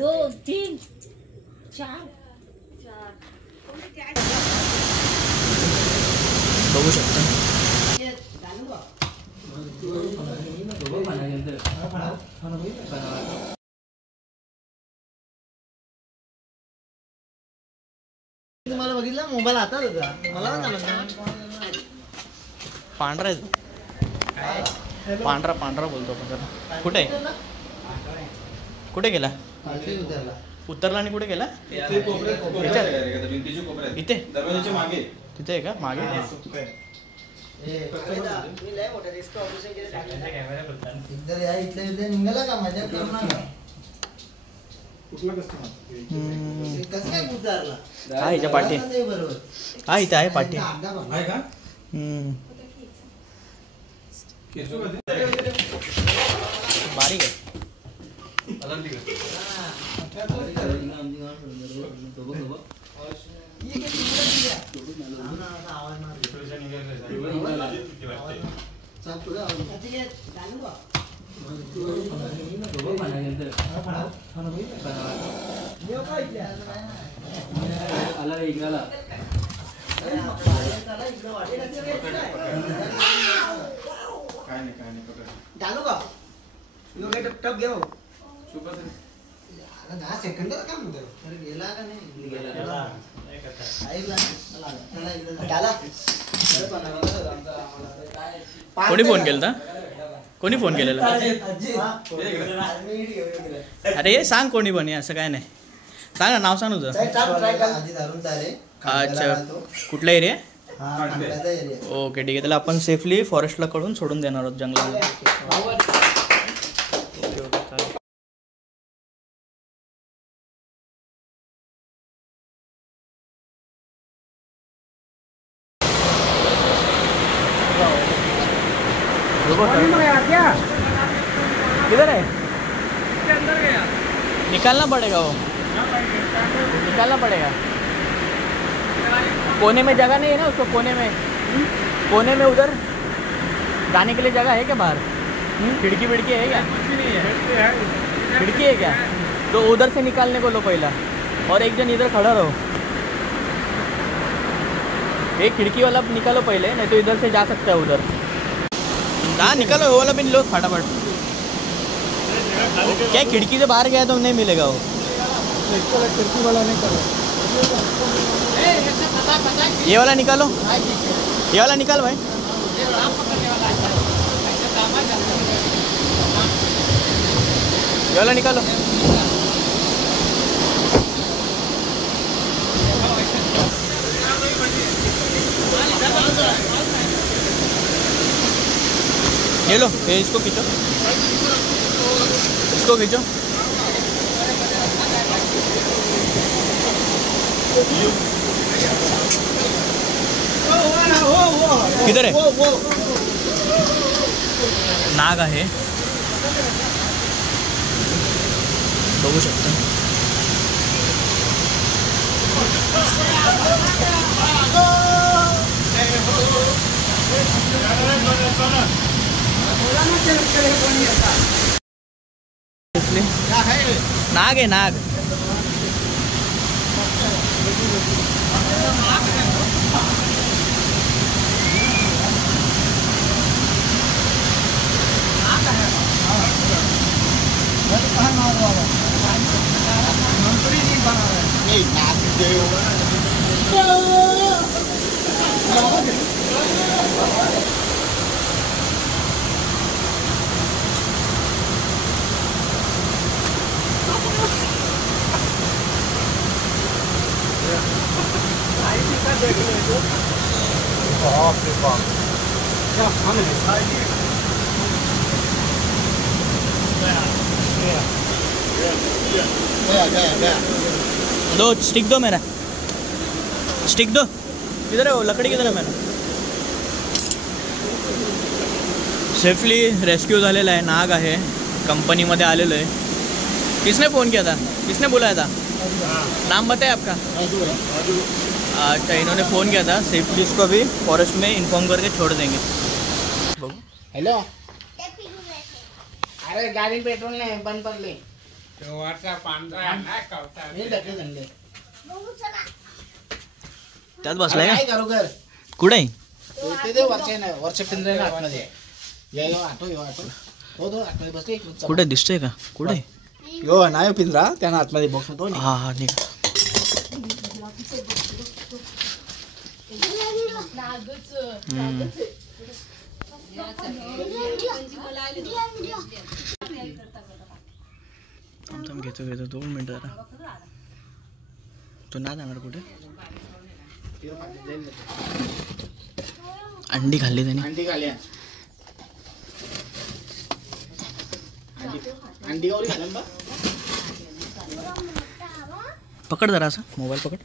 2 3 4 बघू शकता तुम्हाला बघितलं मोबाईल हातात होता मला पण झालं पांढरा पांढरा पांढरा बोलतो आपण त्याला. कुठे कुठे गेला उतरला आणि कुठे गेला इथे तिथे आहे का मागे निघाला का माझ्या हा इथे पाठी हा इथे आहे पाठी बारीक आहे डालू का टप घ्या सेकंड काम गेला का नाही कोणी फोन केला कोणी फोन केलेला अरे सांग कोणी पण असं काय नाही सांग ना नाव सांग तुझं अच्छा कुठला एरिया ओके ठीक आहे त्याला आपण सेफली फॉरेस्टला कडून सोडून देणार आहोत जंगलात किधर है निकालना पड़ेगा वो निकालना पड़ेगा कोने में जगह नहीं है ना उसको कोने में उधर जाने के लिए जगह है क्या बाहर खिड़की विड़की है क्या खिड़की है क्या तो उधर से निकालने को लो पहला और एक जन इधर खड़ा रहो एक खिड़की वाला निकालो पहले नहीं तो इधर से जा सकता है उधर हाँ निकालो वो वाला भी लो फटाफट क्या खिड़की से बाहर गया तो नहीं मिलेगा वो खिड़की वाला नहीं करो ये वाला निकालो ये वाला निकाल भाई ये वाला निकालो ये लो ये इसको खींचो इसको खींचो किधर है नाग आहे बघू शकता नाग है नाग दो स्टिक दो मेरा स्टिक दो किधर है वो लकड़ी किधर है मेरा सेफली रेस्क्यू झालेला आहे नाग आहे कंपनीमध्ये आलेलो आहे किसने फ़ोन किया था किसने बुलाया था नाम बताए आपका अच्छा इन्होंने फ़ोन किया था सेफली इसको अभी फॉरेस्ट में इन्फॉर्म करके छोड़ देंगे हेलो अरे गाड़ी पेट्रोल नहीं बंद कर ले हे टाकले चांगले. त्यात बसलाय काय का? करू कर कुठे ते वरच्या नाही वरच्या पिंजऱ्याला आतमध्ये यो आठो हो तो आतमध्ये बसले एक मिनिट. कुठे दिसतोय का? कुठे? यो नाही पिंजरा त्यानं आतमध्ये बॉक्स होतो. हा हा ठीक. घेतो 2 मिनिटं जरा. तो नाही जाणार कुठे. अंडी खाल्ली त्याने. अंडी खाली अंडी गौरी खाल्लं बा. पकड जरा असं मोबाईल पकड.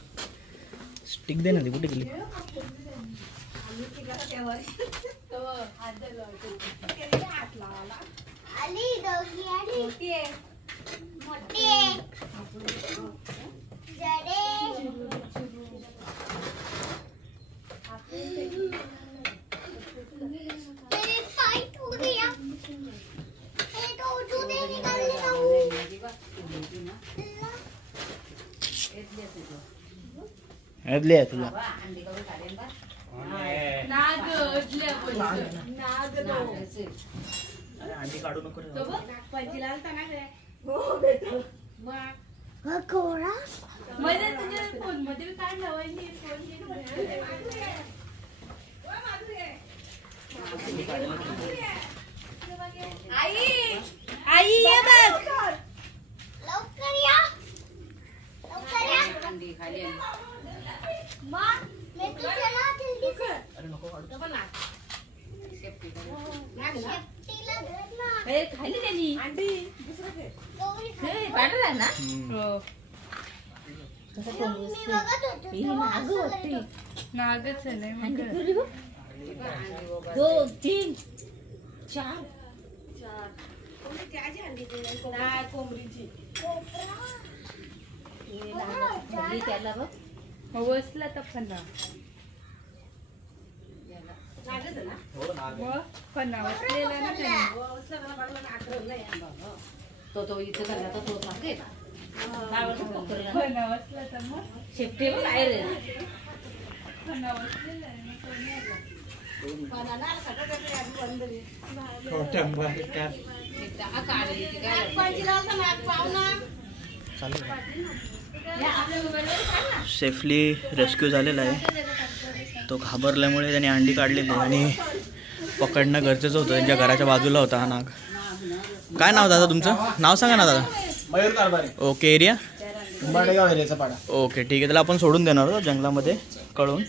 स्टिक दे ना ती कुठे गेली. तुला अंडी काढू नको रे. आई ये बघ. खाली त्यांनी पाठवला ना. नागच 2 3 4 कोंबडीची त्याला बघ वसला तर फन्ना फन्ना वसलेला ना तो इथं झाला तर तो सांगे फन्ना वसला तर मग शेपटे बघ आहे रे. फन्ना वसलेला सेफली रेस्क्यू झालेला आहे. तो घाबरल्यामुळे त्याने अंडी काढलेली आणि पकडणं गरजेचं होतं. त्यांच्या घराच्या बाजूला होता हा नाग. काय नाव दादा तुमचं? नाव सांगा ना दादा. मयूर कारभारी. ओके. एरिया उंबाडेगाव एरियाचा पाडा. ओके ठीक आहे. त्याला आपण सोडून देणार आहोत जंगलामध्ये कळून.